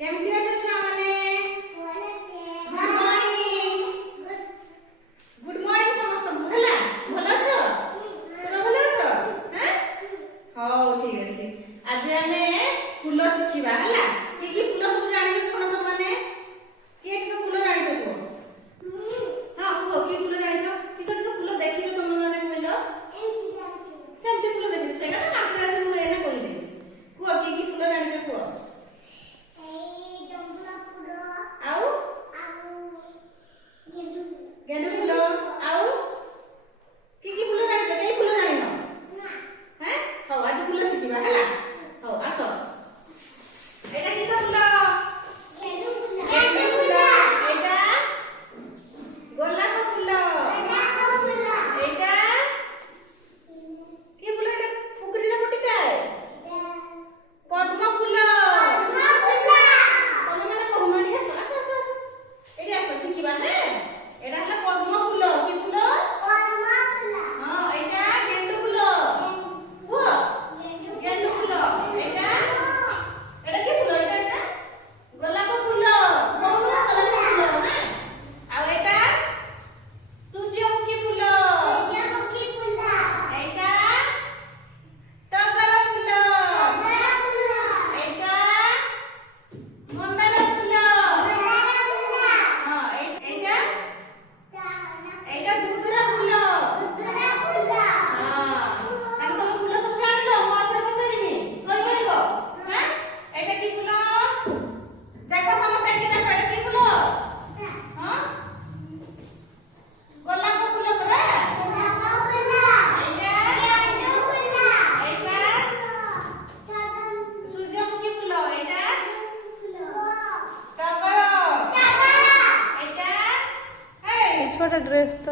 କେମିତି ଅଛ ଛୁଆମାନେ? Good morning. ଗୁଡ୍ ମର୍ଣ୍ଣିଂ ସମସ୍ତଙ୍କୁ। ହେଲା, ଭଲ ଅଛ? ତୁମେ ଭଲ ଅଛ? ହଉ ଠିକ ଅଛି। ଆଜି ଆମେ ଫୁଲ ଶିଖିବା। ହେଲା, କି କି ଫୁଲ ସବୁ ଜାଣିଛ କଣ ତମମାନେ? କିଏ କିସ ଫୁଲ ଜାଣିଛ କୁହ? ହଁ କୁହ, କି ଫୁଲ ଜାଣିଛ? କିସ କିସ ଫୁଲ ଦେଖିଛ ତମମାନେ କହିଲ? ସେମିତି ଫୁଲ ଦେଖିଛ, ସେଇଟା ତ କାନ୍ଥରେ ଅଛି, ମୁଁ ଏଇନା କହିଦେବି। କୁହ, କି କି ଫୁଲ ଜାଣିଛ କୁହ? ଆଉ ଗେଣ୍ଡୁ ଫୁଲ। ଆଉ କି କି ଫୁଲ ଜାଣିଛ? କେଇ ଫୁଲ ଜାଣିନ? ହଉ ଆଜି ଫୁଲ ଶିଖିବା। ହେଲା, ହଉ ଆସ। ଏଇଟା କିସ ଫୁଲ? ଗେଣ୍ଡୁ ଫୁଲ। ଏଇଟା ଗୋଲାପ ଫୁଲ। ଏଇଟା କି ଫୁଲ? ଏଇଟା ପୁକୁରିରେ ଫୁଟିଥାଏ। ପଦ୍ମ ଫୁଲ। ତମେ ମାନେ କହୁନ ଟିକେ, ଆସ ଆସ ଆସ ଆସ ଏଇଠି ଆସ ଶିଖିବା। ଏଇଟା ହେଲା ପଦ୍ମ ଫୁଲ। କି ଫୁଲ? ହଁ, ଏଇଟା ଗେଣ୍ଡୁ ଫୁଲ। କୁହ, ଗେଣ୍ଡୁ ଫୁଲ। ଏଇଟା କି ଫୁଲ? ଏଇଟା ଗୋଲାପ ଫୁଲ। କହୁନ, ଗୋଲାପ ଫୁଲ। ଆଉ ଏଇଟା ସୂର୍ଯ୍ୟମୁଖୀ ଫୁଲ। ଏଇଟା ଟଗର ଫୁଲ। ଏଇଟା ମନ୍ଦାର ଫୁଲ। ହଁ, ଏଇଟା ଦୁଧୁରା ଫୁଲ। ହଁ, ତାହେଲେ ତମେ ଫୁଲ ସବୁ ଜାଣିଲ। ମୁଁ ଆଉଥରେ ପଚାରିବି, କହିପାରିବ? ଏଇଟା କି ଫୁଲ? ଦେଖ ସମସ୍ତେ ଏଠି ଦେଖ, ଏଇଟା କି ଫୁଲ? ହଁ, ଗୋଲାପ ଫୁଲ ପରା। ଏଇଟା ସୂର୍ଯ୍ୟମୁଖୀ ଫୁଲ। ଏଇଟା ଟଗର। ଏଇଟା ଛୁଆଟା ଡ୍ରେସ୍ ତ